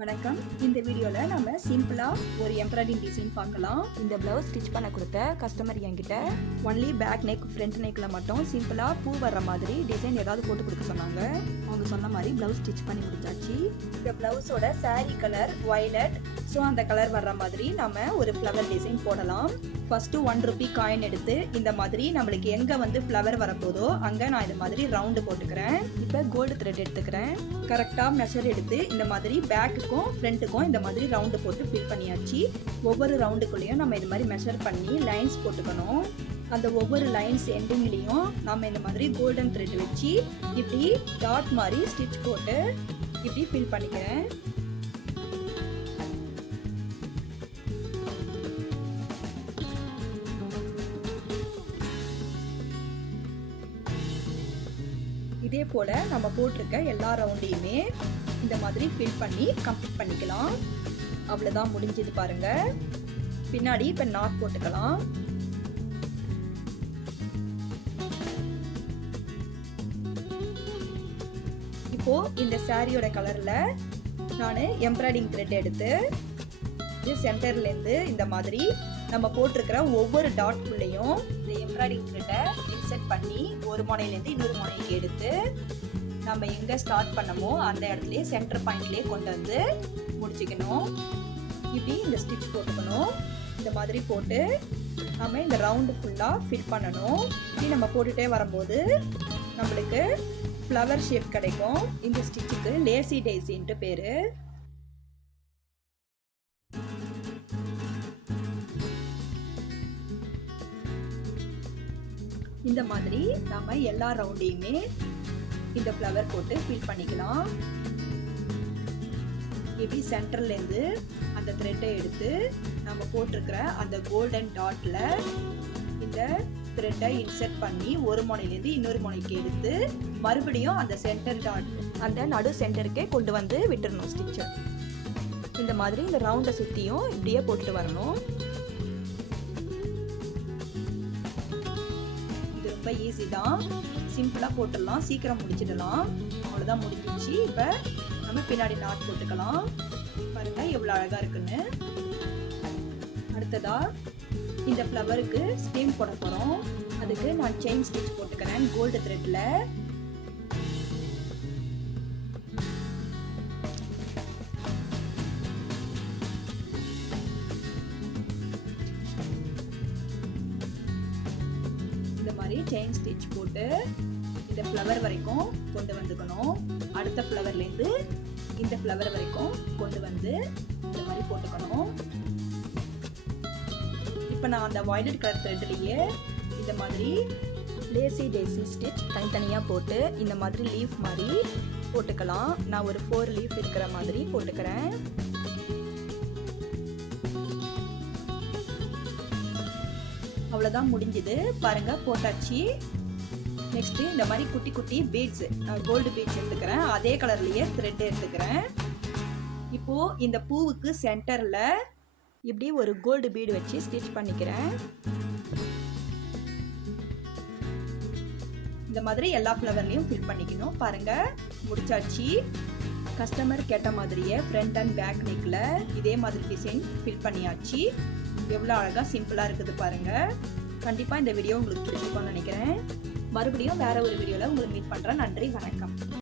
வணக்கம். இந்த வீடியோல நம்ம சிம்பிளா ஒரு எம்ப்ராய்டிங் டிசைன் பார்க்கலாம். இந்த பிளவுஸ் ஸ்டிச் பண்ண கொடுத்த கஸ்டமர் என்கிட்ட ஒன்லி பேக் நெக் ஃப்ரண்ட் நெக்ல மட்டும் சிம்பிளா பூ வர்ற மாதிரி டிசைன் ஏதாவது போட்டு கொடுக்க சொன்னாங்க. அவங்க சொன்ன மாதிரி பிளவுஸ் ஸ்டிச் பண்ணி முடிச்சாச்சு. இந்த பிளவுஸோட சாரி கலர் வயலட். ஸோ அந்த கலர் வர்ற மாதிரி நம்ம ஒரு ஃப்ளவர் டிசைன் போடலாம். ஃபர்ஸ்ட்டு 1 ரூபி காயின் எடுத்து இந்த மாதிரி நம்மளுக்கு எங்கே வந்து ஃப்ளவர் வரப்போதோ அங்கே நான் இது மாதிரி ரவுண்டு போட்டுக்கிறேன். இப்போ கோல்டு த்ரெட் எடுத்துக்கிறேன். கரெக்டாக மெஷர் எடுத்து இந்த மாதிரி பேக்குக்கும் ஃப்ரண்ட்டுக்கும் இந்த மாதிரி ரவுண்டு போட்டு ஃபில் பண்ணியாச்சு. ஒவ்வொரு ரவுண்டுக்குள்ளேயும் நம்ம இது மாதிரி மெஷர் பண்ணி லைன்ஸ் போட்டுக்கணும். அந்த ஒவ்வொரு லைன்ஸ் எண்டிங்லேயும் நம்ம இந்த மாதிரி கோல்டன் த்ரெட் வச்சு இப்படி டாட் மாதிரி ஸ்டிச் போட்டு இப்படி ஃபில் பண்ணிக்கிறேன். இதே போல நம்ம போட்டிருக்க எல்லா ரவுண்டையுமே இந்த மாதிரி ஃபில் பண்ணி கம்ப்ளீட் பண்ணிக்கலாம். அவ்வளோதான், முடிஞ்சது பாருங்க. பின்னாடி இப்போ நாட் போட்டுக்கலாம். இப்போ இந்த சாரியோட கலர்ல நான் எம்ப்ராய்டிங் த்ரெட் எடுத்து இது சென்டர்லேருந்து இந்த மாதிரி நம்ம போட்டிருக்கிற ஒவ்வொரு டாட்குள்ளேயும் இந்த எம்ப்ராய்டிங் த்ரெட்டை இன்செர்ட் பண்ணி ஒரு முனையிலேருந்து இன்னொரு முனைக்கு எடுத்து நம்ம எங்கே ஸ்டார்ட் பண்ணமோ அந்த இடத்துலையே சென்டர் பாயிண்ட்லேயே கொண்டு வந்து முடிச்சுக்கணும். இப்படி இந்த ஸ்டிச் போட்டுக்கணும். இந்த மாதிரி போட்டு நம்ம இந்த ரவுண்டு ஃபுல்லாக ஃபில் பண்ணணும். இப்படி நம்ம போட்டுகிட்டே வரும்போது நம்மளுக்கு ஃப்ளவர் ஷேப் கிடைக்கும். இந்த ஸ்டிச்சுக்கு லேசி டேசின்ட்டு பேர். இந்த மாதிரி நம்ம எல்லா ரவுண்டையுமே இந்த ஃப்ளவர் போட்டு ஃபில் பண்ணிக்கலாம். இப்படி சென்டர்லேருந்து அந்த த்ரெட்டை எடுத்து நம்ம போட்டிருக்கிற அந்த கோல்டன் டாட்ல இந்த த்ரெட்டை இன்செர்ட் பண்ணி ஒரு முனையிலேருந்து இன்னொரு முனைக்கு எடுத்து மறுபடியும் அந்த சென்டர் டாட் அந்த நடு சென்டருக்கே கொண்டு வந்து விட்டுறணும் ஸ்டிச்சை. இந்த மாதிரி இந்த ரவுண்டை சுற்றியும் இப்படியே போட்டுட்டு வரணும். ரொம்ப ஈஸி தான், சிம்பிளாக போட்டுடலாம், சீக்கிரம் முடிச்சிடலாம். அவ்வளோதான், முடிஞ்சிச்சு. இப்போ நம்ம பின்னாடி நாட் போட்டுக்கலாம். பாருங்க எவ்வளோ அழகாக இருக்குன்னு. அடுத்ததா இந்த ஃப்ளவருக்கு ஸ்டீம் போட போகிறோம். அதுக்கு நான் செயின் ஸ்டிச் போட்டுக்கிறேன் கோல்டு த்ரெட்டில். இந்த மாதிரி செயின் ஸ்டிச் போட்டு இந்த ஃப்ளவர் வரைக்கும் கொண்டு வந்துக்கணும். அடுத்த ஃப்ளவர்லேருந்து இந்த ஃப்ளவர் வரைக்கும் கொண்டு வந்து இந்த மாதிரி போட்டுக்கணும். இப்போ நான் அந்த வயலட் கலர் த்ரெட்லேயே இந்த மாதிரி லேசி டேசி ஸ்டிச் தனித்தனியாக போட்டு இந்த மாதிரி லீஃப் மாதிரி போட்டுக்கலாம். நான் ஒரு 4 லீஃப் இருக்கிற மாதிரி போட்டுக்கிறேன். அவ்வளோதான், முடிஞ்சுது பாருங்க, போட்டாச்சு. நெக்ஸ்ட் இந்த மாதிரி குட்டி குட்டி பீட்ஸ், கோல்டு பீட்ஸ் எடுத்துக்கிறேன். அதே கலர்லயே த்ரெட் எடுத்துக்கிறேன். இப்போ இந்த பூவுக்கு சென்டர்ல இப்படி ஒரு கோல்டு பீடு வச்சு ஸ்டிச் பண்ணிக்கிறேன். இந்த மாதிரி எல்லா ஃப்ளவர்லையும் ஃபில் பண்ணிக்கணும். பாருங்க, முடிச்சாச்சு. கஸ்டமர் கேட்ட மாதிரியே ஃப்ரண்ட் அண்ட் பேக் நெக்ல இதே மாதிரி டிசைன் ஃபில் பண்ணியாச்சு. எவ்வளோ அழகாக சிம்பிளாக இருக்குது பாருங்க. கண்டிப்பாக இந்த வீடியோ உங்களுக்கு பிடிச்சிருக்கும்னு நினைக்கிறேன். மறுபடியும் வேற ஒரு வீடியோவில் உங்களை மீட் பண்ணுறேன். நன்றி, வணக்கம்.